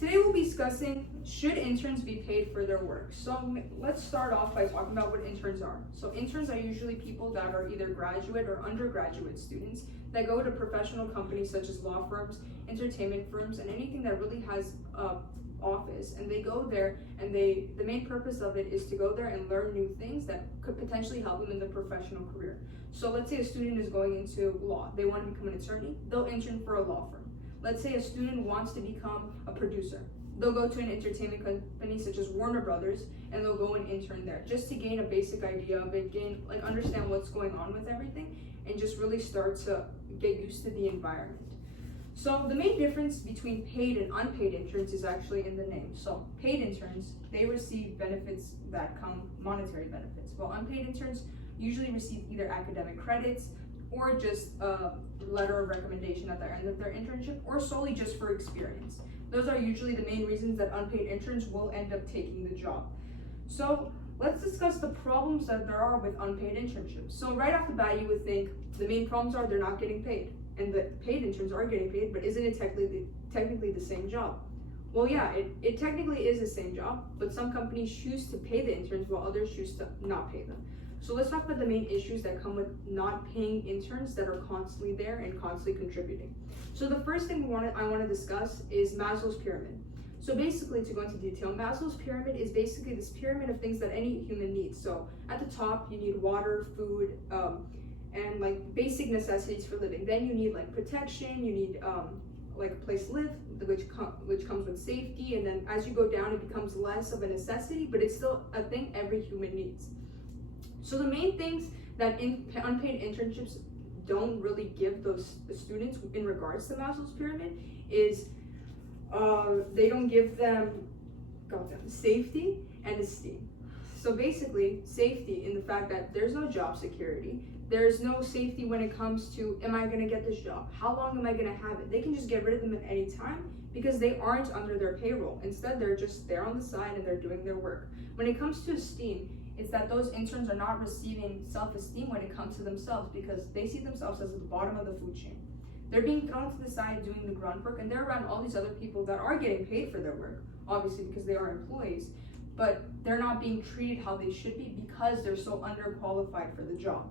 Today we'll be discussing, should interns be paid for their work? So let's start off by talking about what interns are. So interns are usually people that are either graduate or undergraduate students that go to professional companies such as law firms, entertainment firms, and anything that really has office, and they go there and the main purpose of it is to go there and learn new things that could potentially help them in their professional career. So let's say a student is going into law, they want to become an attorney, they'll intern for a law firm. Let's say a student wants to become a producer, they'll go to an entertainment company such as Warner Brothers and they'll go and intern there just to gain a basic idea of it, understand what's going on with everything, and just really start to get used to the environment. So the main difference between paid and unpaid interns is actually in the name. So paid interns, they receive benefits that come monetary benefits, while unpaid interns usually receive either academic credits or just a letter of recommendation at the end of their internship, or solely just for experience. Those are usually the main reasons that unpaid interns will end up taking the job. So let's discuss the problems that there are with unpaid internships. So right off the bat, you would think the main problems are they're not getting paid. And the paid interns are getting paid, but isn't it technically the same job? Well, yeah, it technically is the same job, but some companies choose to pay the interns while others choose to not pay them. So let's talk about the main issues that come with not paying interns that are constantly there and constantly contributing. So the first thing I want to discuss is Maslow's pyramid. So basically, to go into detail, Maslow's pyramid is basically this pyramid of things that any human needs. So at the top, you need water, food, and like basic necessities for living. Then you need like protection, you need like a place to live, which comes with safety. And then as you go down, it becomes less of a necessity, but it's still a thing every human needs. So the main things that unpaid internships don't really give those students in regards to Maslow's pyramid is they don't give them safety and esteem. So basically, safety in the fact that there's no job security. There's no safety when it comes to, am I going to get this job? How long am I going to have it? They can just get rid of them at any time because they aren't under their payroll. Instead, they're just there on the side and they're doing their work. When it comes to esteem, it's that those interns are not receiving self-esteem when it comes to themselves because they see themselves as at the bottom of the food chain. They're being thrown to the side doing the grunt work, and they're around all these other people that are getting paid for their work, obviously because they are employees, but they're not being treated how they should be because they're so underqualified for the job.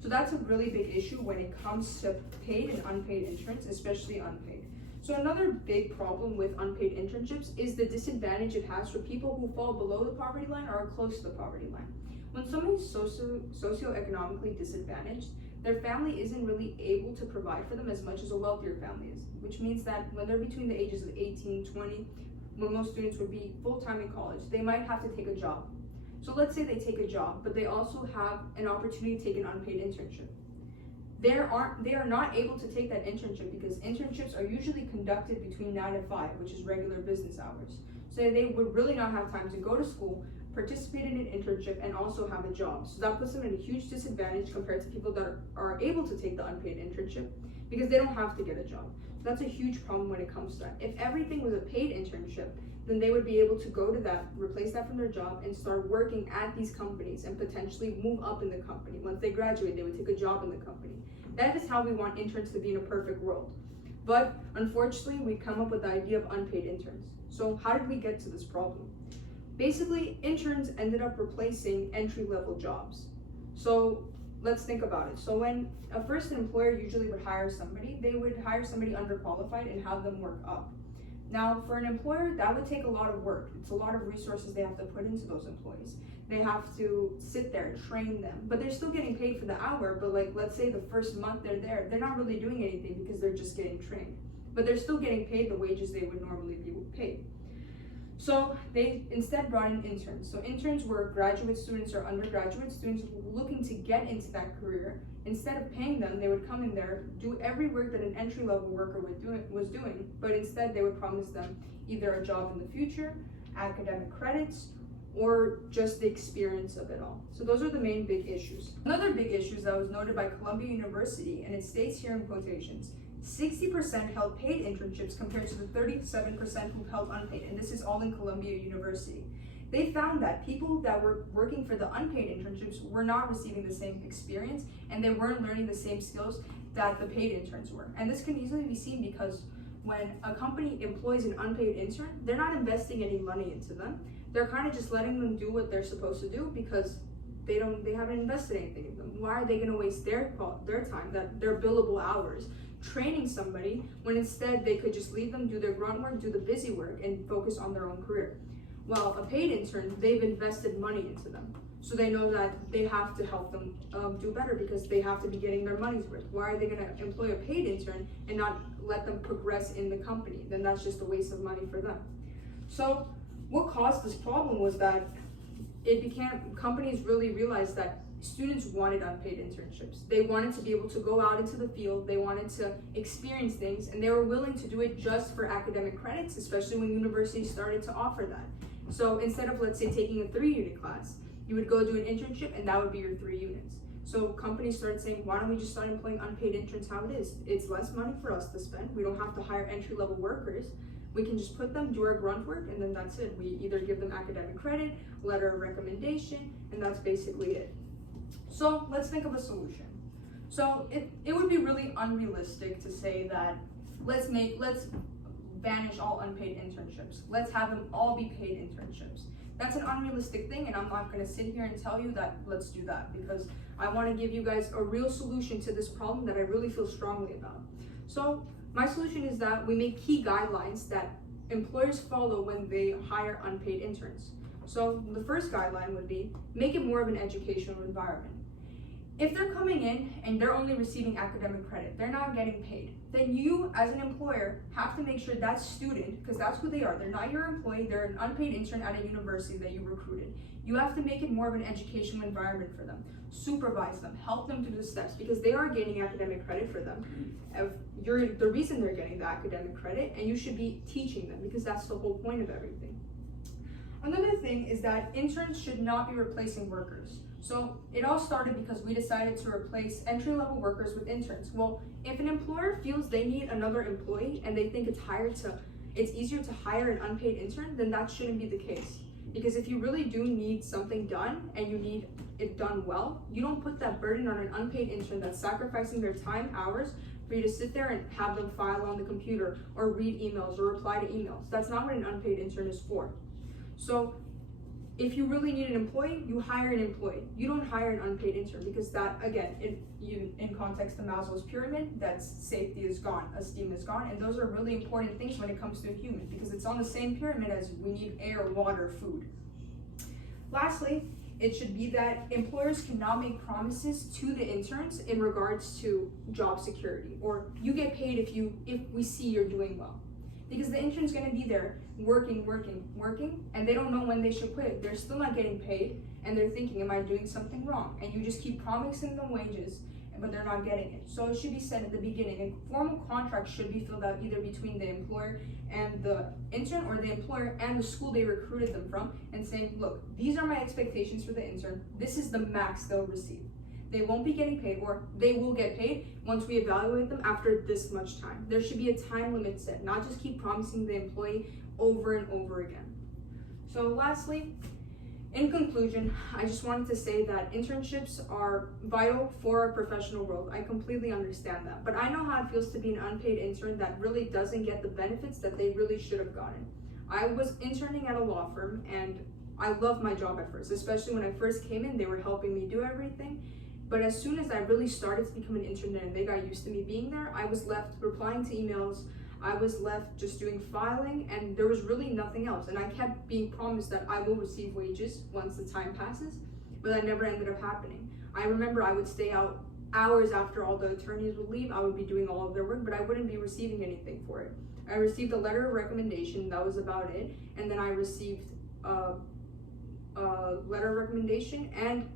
So that's a really big issue when it comes to paid and unpaid interns, especially unpaid. So another big problem with unpaid internships is the disadvantage it has for people who fall below the poverty line or are close to the poverty line. When someone's socioeconomically disadvantaged, their family isn't really able to provide for them as much as a wealthier family is, which means that when they're between the ages of 18, 20, when most students would be full-time in college, they might have to take a job. So let's say they take a job, but they also have an opportunity to take an unpaid internship. They are not able to take that internship because internships are usually conducted between 9 to 5, which is regular business hours. So they would really not have time to go to school, participate in an internship, and also have a job. So that puts them in a huge disadvantage compared to people that are able to take the unpaid internship because they don't have to get a job. So that's a huge problem when it comes to that. If everything was a paid internship, then they would be able to go to that, replace that from their job, and start working at these companies and potentially move up in the company. Once they graduate, they would take a job in the company. That is how we want interns to be in a perfect world. But unfortunately, we come up with the idea of unpaid interns. So how did we get to this problem? Basically, interns ended up replacing entry-level jobs. So let's think about it. So when a first employer usually would hire somebody, they would hire somebody underqualified and have them work up. Now, for an employer, that would take a lot of work. It's a lot of resources they have to put into those employees. They have to sit there, train them, but they're still getting paid for the hour. But like, let's say the first month they're there, they're not really doing anything because they're just getting trained. But they're still getting paid the wages they would normally be paid. So they instead brought in interns. So interns were graduate students or undergraduate students looking to get into that career. Instead of paying them, they would come in there, do every work that an entry-level worker was doing, but instead they would promise them either a job in the future, academic credits, or just the experience of it all. So those are the main big issues. Another big issue that was noted by Columbia University, and it states here in quotations, 60% held paid internships compared to the 37% who held unpaid, and this is all in Columbia University. They found that people that were working for the unpaid internships were not receiving the same experience and they weren't learning the same skills that the paid interns were. And this can easily be seen because when a company employs an unpaid intern, they're not investing any money into them. They're kind of just letting them do what they're supposed to do because they haven't invested anything in them. Why are they going to waste their time, their billable hours, training somebody when instead they could just leave them do their grunt work, do the busy work, and focus on their own career? Well, a paid intern, they've invested money into them. So they know that they have to help them do better because they have to be getting their money's worth. Why are they going to employ a paid intern and not let them progress in the company? Then that's just a waste of money for them. So what caused this problem was that companies really realized that students wanted unpaid internships. They wanted to be able to go out into the field, they wanted to experience things, and they were willing to do it just for academic credits, especially when universities started to offer that. So instead of, let's say, taking a 3-unit class, you would go do an internship and that would be your 3 units. So companies started saying, why don't we just start employing unpaid interns how it is? It's less money for us to spend. We don't have to hire entry-level workers. We can just put them, do our grunt work, and then that's it. We either give them academic credit, letter of recommendation, and that's basically it. So let's think of a solution. So it would be really unrealistic to say that let's banish all unpaid internships. Let's have them all be paid internships. That's an unrealistic thing, and I'm not going to sit here and tell you that let's do that, because I want to give you guys a real solution to this problem that I really feel strongly about. So my solution is that we make key guidelines that employers follow when they hire unpaid interns. So the first guideline would be make it more of an educational environment. If they're coming in and they're only receiving academic credit, they're not getting paid, then you as an employer have to make sure that student, because that's who they are, they're not your employee, they're an unpaid intern at a university that you recruited. You have to make it more of an educational environment for them. Supervise them, help them through the steps, because they are gaining academic credit for them. You're the reason they're getting the academic credit, and you should be teaching them, because that's the whole point of everything. Another thing is that interns should not be replacing workers. So it all started because we decided to replace entry-level workers with interns. Well, if an employer feels they need another employee and they think it's easier to hire an unpaid intern, then that shouldn't be the case. Because if you really do need something done and you need it done well, you don't put that burden on an unpaid intern that's sacrificing their time, hours, for you to sit there and have them file on the computer or read emails or reply to emails. That's not what an unpaid intern is for. So if you really need an employee, you hire an employee. You don't hire an unpaid intern, because that, again, in context of Maslow's pyramid, that's safety is gone, esteem is gone, and those are really important things when it comes to a human, because it's on the same pyramid as we need air, water, food. Lastly, it should be that employers cannot make promises to the interns in regards to job security, or you get paid if we see you're doing well. Because the intern's gonna be there working, and they don't know when they should quit. They're still not getting paid, and they're thinking, am I doing something wrong? And you just keep promising them wages, but they're not getting it. So it should be said at the beginning, and formal contracts should be filled out either between the employer and the intern, or the employer and the school they recruited them from, and saying, look, these are my expectations for the intern. This is the max they'll receive. They won't be getting paid, or they will get paid once we evaluate them after this much time. There should be a time limit set, not just keep promising the employee over and over again. So lastly, in conclusion, I just wanted to say that internships are vital for our professional world. I completely understand that, but I know how it feels to be an unpaid intern that really doesn't get the benefits that they really should have gotten. I was interning at a law firm, and I loved my job at first, especially when I first came in. They were helping me do everything. But as soon as I really started to become an intern and they got used to me being there, I was left replying to emails, I was left just doing filing, and there was really nothing else. And I kept being promised that I will receive wages once the time passes, but that never ended up happening. I remember I would stay out hours after all the attorneys would leave. I would be doing all of their work, but I wouldn't be receiving anything for it. I received a letter of recommendation, that was about it, and then I received a letter of recommendation and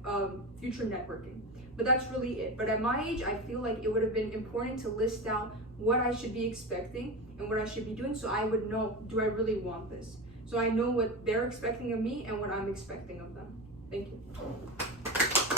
future networking. But that's really it. But at my age, I feel like it would have been important to list out what I should be expecting and what I should be doing, so I would know, do I really want this? So I know what they're expecting of me and what I'm expecting of them. Thank you.